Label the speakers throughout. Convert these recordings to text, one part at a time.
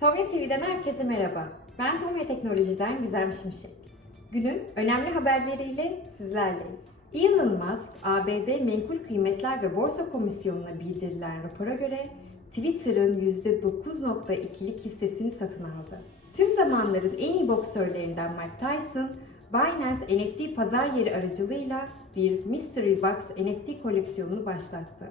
Speaker 1: Tomya TV'den herkese merhaba. Ben Tomya Teknoloji'den Gizem Şimşek. Günün önemli haberleriyle sizlerleyim. Elon Musk, ABD Menkul Kıymetler ve Borsa Komisyonu'na bildirilen rapora göre Twitter'ın %9.2'lik hissesini satın aldı. Tüm zamanların en iyi boksörlerinden Mike Tyson, Binance NFT pazar yeri aracılığıyla bir Mystery Box NFT koleksiyonunu başlattı.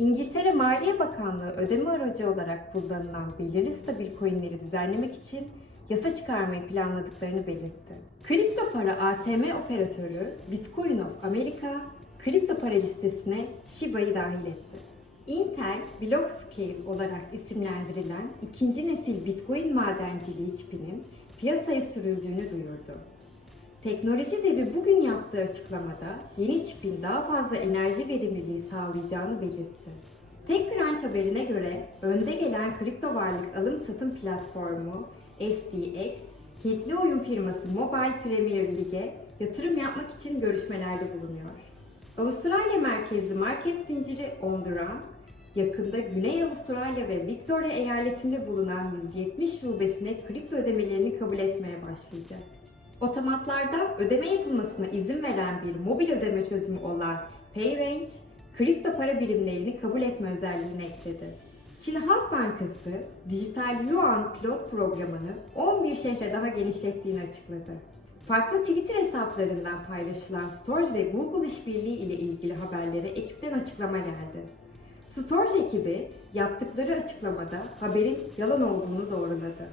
Speaker 1: İngiltere Maliye Bakanlığı ödeme aracı olarak kullanılan belirli stabil coinleri düzenlemek için yasa çıkarmayı planladıklarını belirtti. Kripto para ATM operatörü Bitcoin of America, kripto para listesine Shiba'yı dahil etti. Intel Blockscale olarak isimlendirilen ikinci nesil Bitcoin madenciliği çipinin piyasaya sürüldüğünü duyurdu. Teknoloji devi bugün yaptığı açıklamada yeni çipin daha fazla enerji verimliliği sağlayacağını belirtti. TechCrunch haberine göre önde gelen kripto varlık alım satım platformu FTX, Hintli oyun firması Mobile Premier League'e yatırım yapmak için görüşmelerde bulunuyor. Avustralya merkezli market zinciri On The Run, yakında Güney Avustralya ve Victoria eyaletinde bulunan 170 şubesine kripto ödemelerini kabul etmeye başlayacak. Otomatlardan ödeme yapılmasına izin veren bir mobil ödeme çözümü olan PayRange, kripto para birimlerini kabul etme özelliğini ekledi. Çin Halk Bankası, dijital yuan pilot programını 11 şehre daha genişlettiğini açıkladı. Farklı Twitter hesaplarından paylaşılan Storage ve Google işbirliği ile ilgili haberlere ekipten açıklama geldi. Storage ekibi yaptıkları açıklamada haberin yalan olduğunu doğruladı.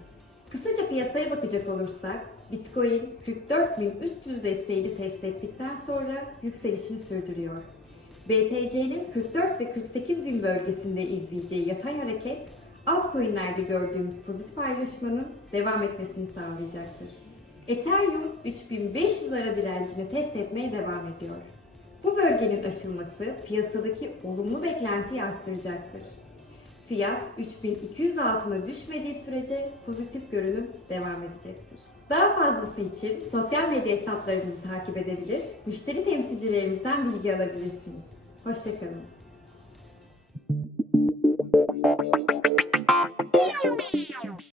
Speaker 1: Kısaca piyasaya bakacak olursak, Bitcoin 44.300 desteğini test ettikten sonra yükselişini sürdürüyor. BTC'nin 44 ve 48 bin bölgesinde izleyeceği yatay hareket, altcoin'lerde gördüğümüz pozitif ayrışmanın devam etmesini sağlayacaktır. Ethereum 3500 ara direncini test etmeye devam ediyor. Bu bölgenin aşılması piyasadaki olumlu beklentiyi arttıracaktır. Fiyat 3200 altına düşmediği sürece pozitif görünüm devam edecektir. Daha fazlası için sosyal medya hesaplarımızı takip edebilir, müşteri temsilcilerimizden bilgi alabilirsiniz. Hoşçakalın.